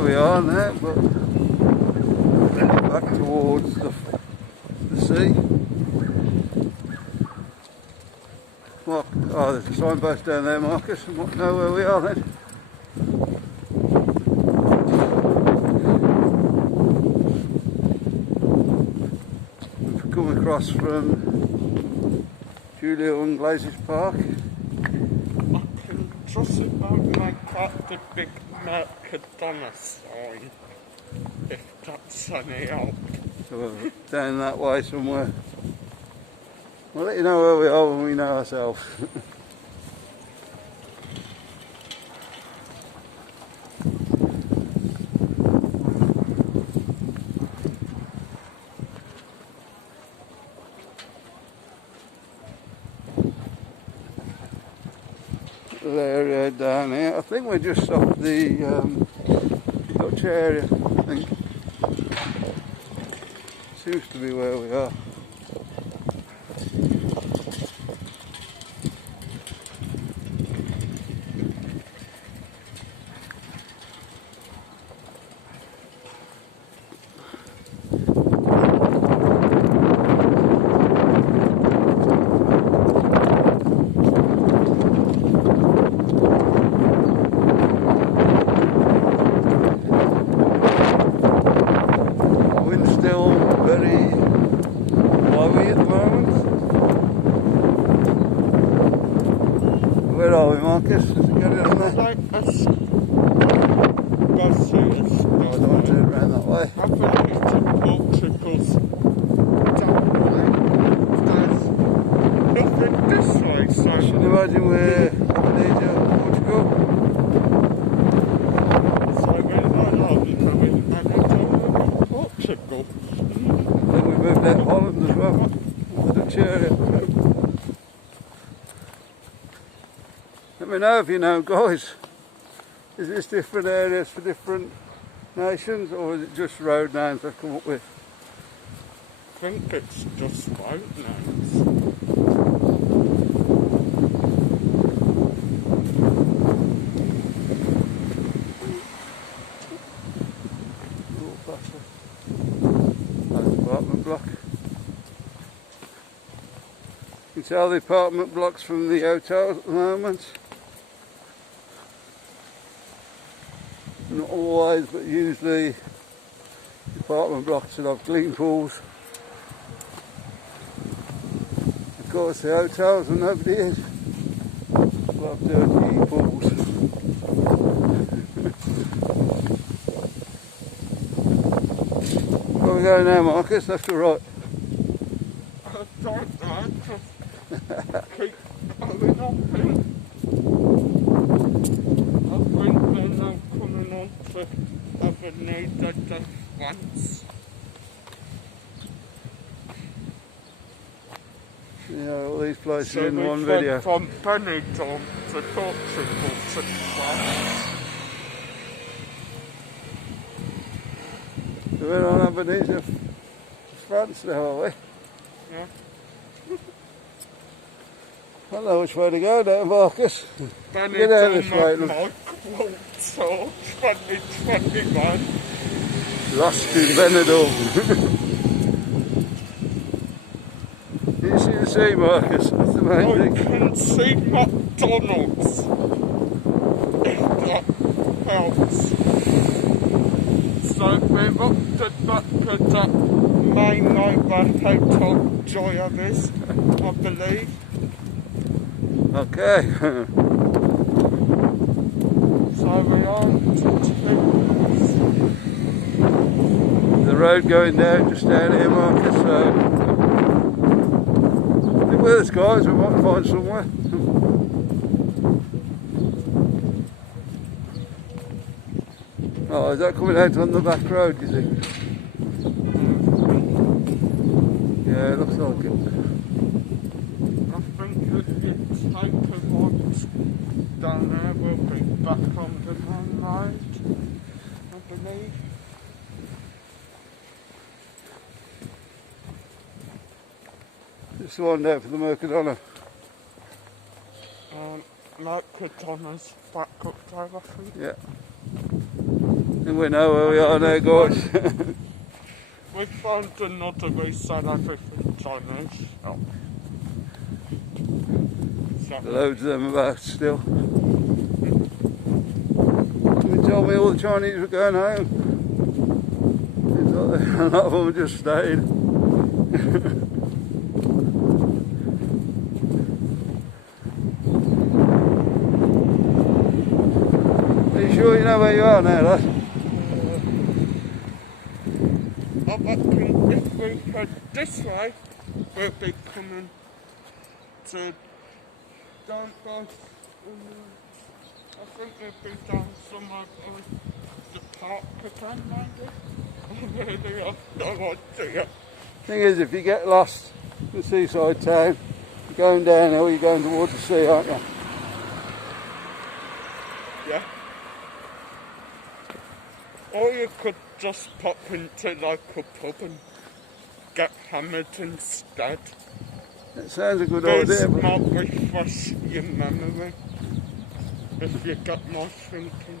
where we are now, but back towards the sea. Mark, oh, there's a signpost down there, Marcus. We might know where we are then. We've come across from Julia Unglaze's Park. I can just about make out the big Mercadona sign, if that's any help. So we're down that way somewhere. We'll let you know where we are when we know ourselves. Little area down here. I think we're just off the Dutch area, I think. Seems to be where we are. Still very blowy at the moment. Where are we, Marcus? Is it getting on there? Like a bus here. No, I don't want to turn around that way. I've been to Portugal's down way. There's nothing this way, so I should imagine we're Benidorm, Portugal. So we're not only coming Benidorm, Portugal. I think we've moved out of Holland as well, the Dutch area. Let me know if you know, guys. Is this different areas for different nations, or is it just road names I've come up with? I think it's just road names. Apartment block. You can tell the apartment blocks from the hotels at the moment. Not always, but usually the apartment blocks will have clean pools. Of course the hotels where nobody is will have dirty pools. Where are we going now, Marcus? Left or right? I don't know, just keep going up here. I think they're now coming on to Avenida de France. Yeah, all these places So in we one went video. from Benidorm to Portugal to France. So we're on Avenida France now, are we? Yeah. I don't know which way to go now, Marcus. Get out this way, Benidorm look. at my quarter 2021. Lost in Benidorm. You see the sea, Marcus? That's the main I thing. can see McDonald's. If that helps. So we're up the back of that main over Hotel Joyavis, I believe. Okay. So we're on to The road going down just down here, Marcus, so I think where there's guys we might find somewhere. Oh, is that coming out on the back road, do you think? Yeah, it looks like it. I think if you take a right down there, we'll be back on the main road, I believe. Just the one there for the Mercadona. Mercadona's back up there, I think. Yeah. think we know where we are now, guys. We found another East South African Chinese shop. Loads of them about still. They told me all the Chinese were going home. A lot of them just stayed. Are you sure you know where you are now, lad? I reckon if we head this way, we'll be coming to down by, I think we'll be down somewhere by the park again, maybe. Really, I've no idea. Thing is, if you get lost in the seaside town, you're going downhill, you're going towards the sea, aren't you? Yeah. Or you could just pop into like a pub and get hammered instead. It sounds a good This idea, but might refresh your memory, if you get my thinking.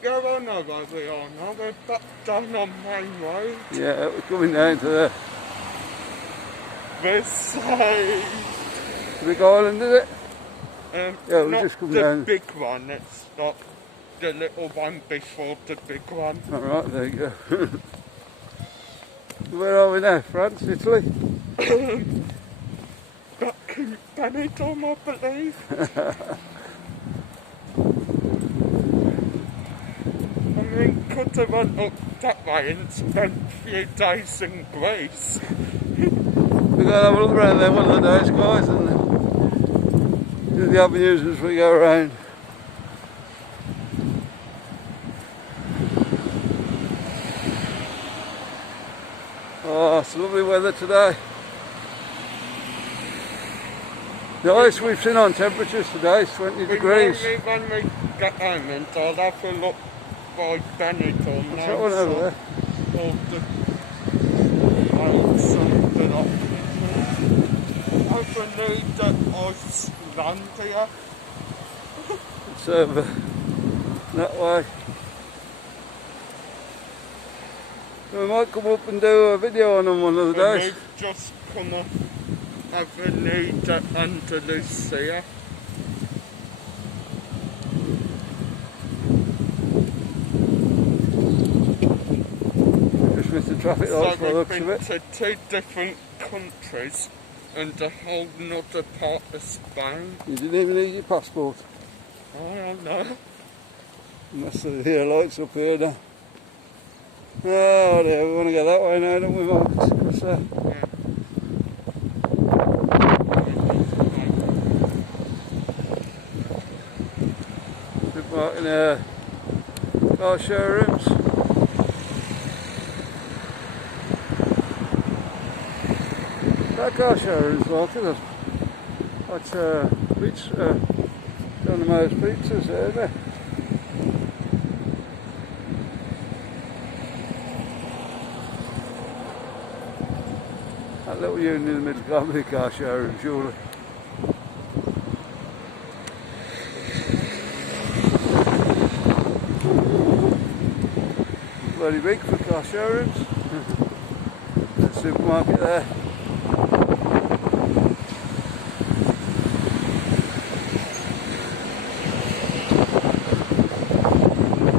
Yeah, I know where we are now. We're back down on Main Road. yeah, we're coming down to the We're saved. big island, is it? Yeah, we not just come the down. big one, it's not the little one before the big one. Alright, there you go. Where are we now? France, Italy? Back in Benidorm, I believe. I mean, could have went up that way and spent a few days in Greece. We're going to have a look around there one of the days, guys, and do the avenues as we go around. Oh, it's lovely weather today. The highest we've seen on temperatures today is 20 degrees. When we get home, and I'll have a look by Benidorm now. That one over there. All the outside that I need that Icelandia. It's over that way. We might come up and do a video on them one of the And days. we've just come off Avenida Andalusia. Just missed the traffic So lights by the we've looks of been it. to two different countries and a whole nother part of Spain. You didn't even need your passport. I don't know. Unless the lights up here now. Oh dear, we want to go that way now, don't we, Mark? Across there. Good Mark in car showrooms. That car showrooms, Mark, isn't it? That's John and Mo's Pizzas there, isn't it? That little unit in the middle can't be a car showroom, surely. Bloody big for car showrooms. That supermarket there.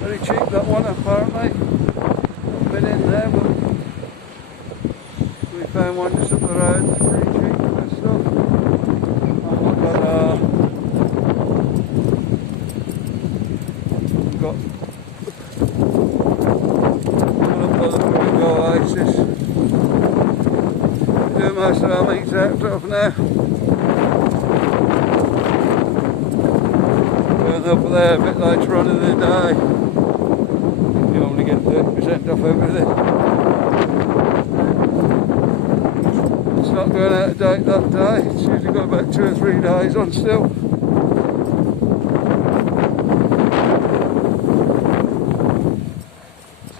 Very cheap, that one, apparently. I've been in there, but we found one just up the road, pretty cheap and stuff. We've got one up by the Flamingo Oasis. We do most of our meets out of now. Going up there a bit later on in the day. You only get 30% off everything. It's not going out of date that day, it's usually got about 2 or 3 days on still.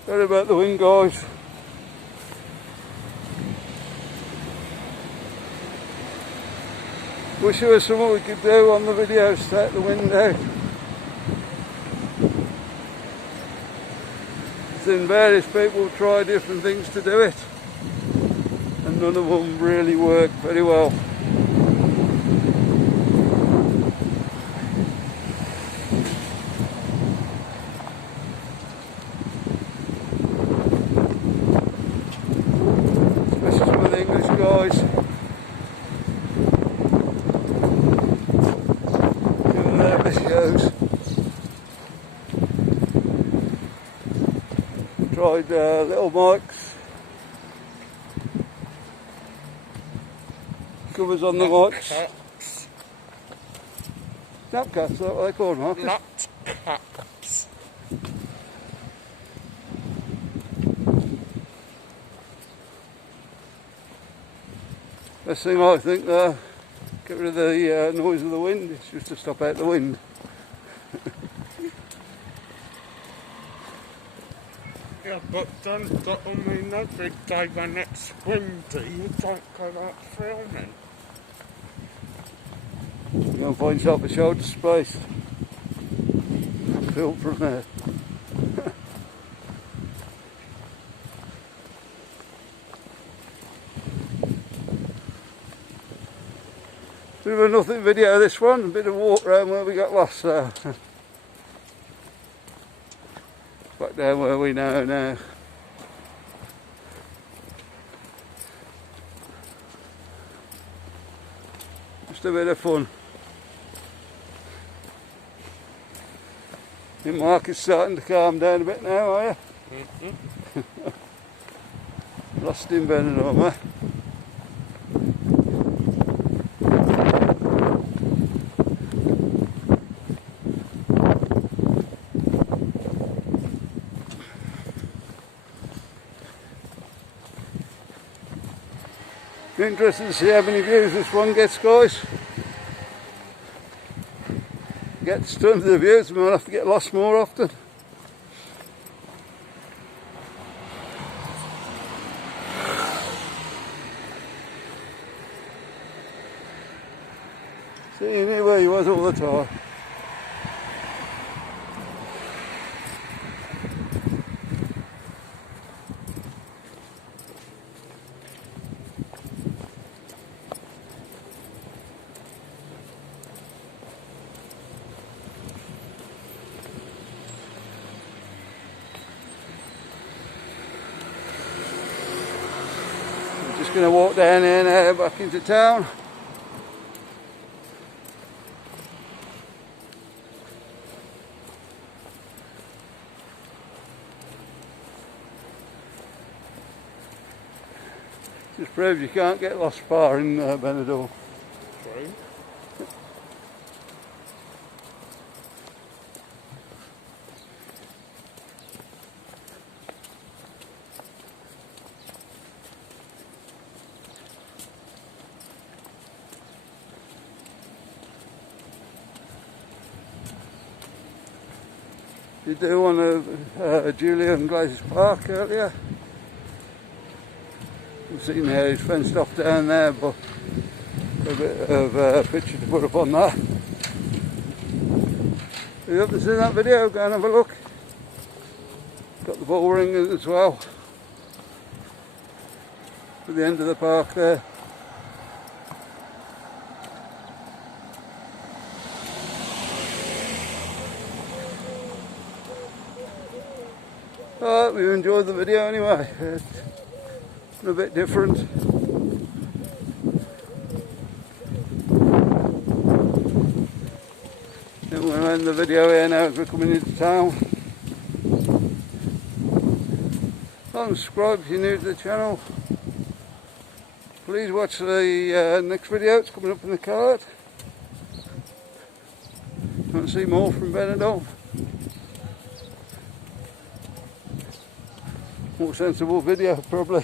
Sorry about the wind, guys. Wish there was something we could do on the videos to take the wind out. everything. Various people try different things to do it, and none of them really work very well. Especially some of the English guys. Doing their videos. Tried little mics, covers on the mics. Snapcats, is that what they call them, Marcus? Snapcats. Best thing I think, get rid of the noise of the wind. It's just to stop out the wind. Yeah, but that will mean every day when it's windy, you don't go out filming. You're going to find yourself a shoulder space. Film from there. Bit of a nothing video this one, a bit of a walk around where we got lost there. Back down where we know now. Just a bit of fun. I think Mark is starting to calm down a bit now, are you? Mm-hmm. Lost in Benidorm, eh? Be interested to see how many views this one gets, guys. Gets tons of views, we might have to get lost more often. See, you knew where he was all the time. Just going to walk down here now, back into town. Just proves you can't get lost far in Benidorm. True. Did do one of Julian Glazer's Park earlier. You've seen how he's fenced off down there, but a bit of picture to put up on that. If you haven't seen that video, go and have a look. Got the ball ring as well at the end of the park there. Alright, we enjoyed the video anyway. It's a bit different. And we'll end the video here now as we're coming into town. Subscribe if you're new to the channel. Please watch the next video, it's coming up in the card. Want to see more from Benidorm? More sensible video probably.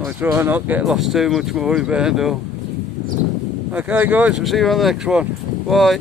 I try not to get lost too much more in Benidorm. Okay guys, we'll see you on the next one. Bye.